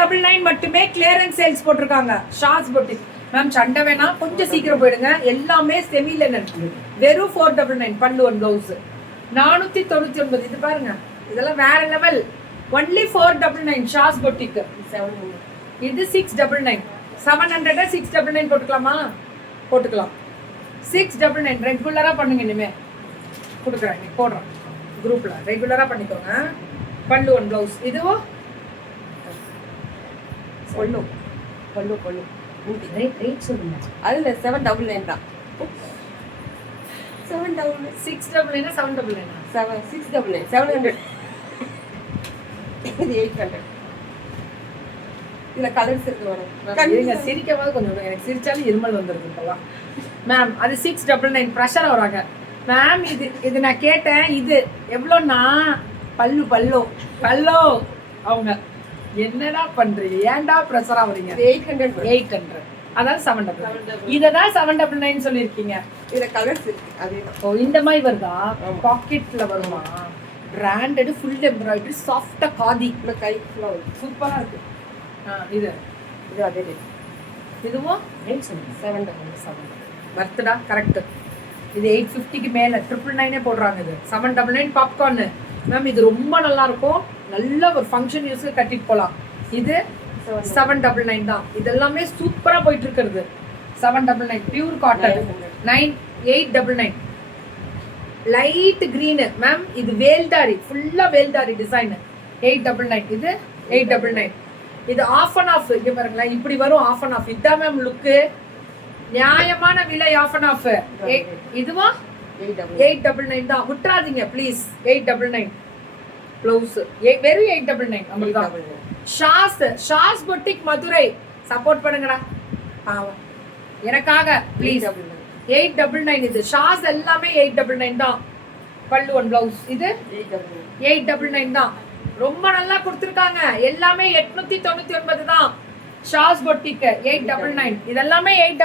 499 மட்டுமே clearance sales போட்டிருக்காங்க ஷாஸ் boutique. Ma'am சண்டை வேணா, கொஞ்சம் சீக்கிரம் போயிடுங்க. எல்லாமே செமி லெனன், வெறும் 499. பல்லு ஒன் ப்ளவுஸ் 499. இது பாருங்க, இதெல்லாம் வேற லெவல். Only 499 ஷாஸ் boutique. இது 699. 700 699 போட்டுக்கலாமா? போட்டுக்கலாம். 699 ரெகுலரா பண்ணுங்க. இனிமே கொடுக்குறேன், இன்னைக்கு போடுறேன் குரூப்ல, ரெகுலரா பண்ணிக்கோங்க. பல்லு ஒன் ப்ளவுஸ். இதுவும் பல்லு பல்லு பல்லு ரேட் சொல்லுங்க. அதில் 799 தான். 799 699 799 699 700. இது 800. இதில் கலர்ஸ் இருக்கு வரும். சிரிக்கவாது கொஞ்சம் விடுங்க, எனக்கு சிரிச்சாலும் இருமல் வந்துருக்கு இப்பெல்லாம். மேம் அது 699 ப்ரெஷர் வராங்க மேம். இது நான் கேட்டேன், இது எவ்வளோன்னா பல்லு பல்லோ பல்லோ. அவங்க என்னடா பண்றீங்க, ஏன்டா ப்ரெஷரா வரீங்க? 800. அதாவது 799. இததான் 799 சொல்லியிருக்கீங்க. இதுல கலர்ஸ் இருக்கு. அதே ஓ, இந்த மாதிரி வருதா? பாக்கெட்ல வருமா? பிராண்டட் ஃபுல் எம்ப்ராய்டரி சாஃப்டா காதி. இந்த கை ஃபுல்லா சூப்பரா இருக்கு. இது இது அதே ரேட். இதுவும் ரேட் சொல்லுங்க. 799. பர்த்டா கரெக்ட். இது 850க்கு மேல 999 போடுறாங்க. இது 799 பாப்கார்ன். மேம் இது ரொம்ப நல்லா இருக்கும், நல்ல ஒரு ஃபங்க்ஷன் யூஸ்க்கு கட்டிட்டு போகலாம். இது 799 தான். இதெல்லாமே சூப்பரா போயிட்டு இருக்கிறது. 799 pure cotton. 899 light green. Ma'am இது வேல்தாரி, ஃபுல்லா வேல்தாரி டிசைன். 899. இது 899. இது ஆஃப் அண்ட் ஆஃப். இங்க பாருங்களேன், இப்படி வரும் ஆஃப் அண்ட் ஆஃப். இதான் மேம் லுக்கு. நியாயமான விலை ஆஃப் அண்ட் ஆஃப். இதுவா 899 தான். விட்டுறாதீங்க ப்ளீஸ். 899 ப்ளவுஸ் வெறும் 899. நம்மளுக்கு ஷாஸ் பொட்டிக் மதுரை சப்போர்ட் பண்ணுங்கடா பாவம் எனக்காக ப்ளீஸ். 899. இது ஷாஸ் எல்லாமே 899 தான். பல்லு ஒன் ப்ளவுஸ். இது 899 தான். ரொம்ப நல்லா கொடுத்துருக்காங்க. எல்லாமே 899 தான். ஷாஸ் பொட்டிக் 899. இதெல்லாமே 899.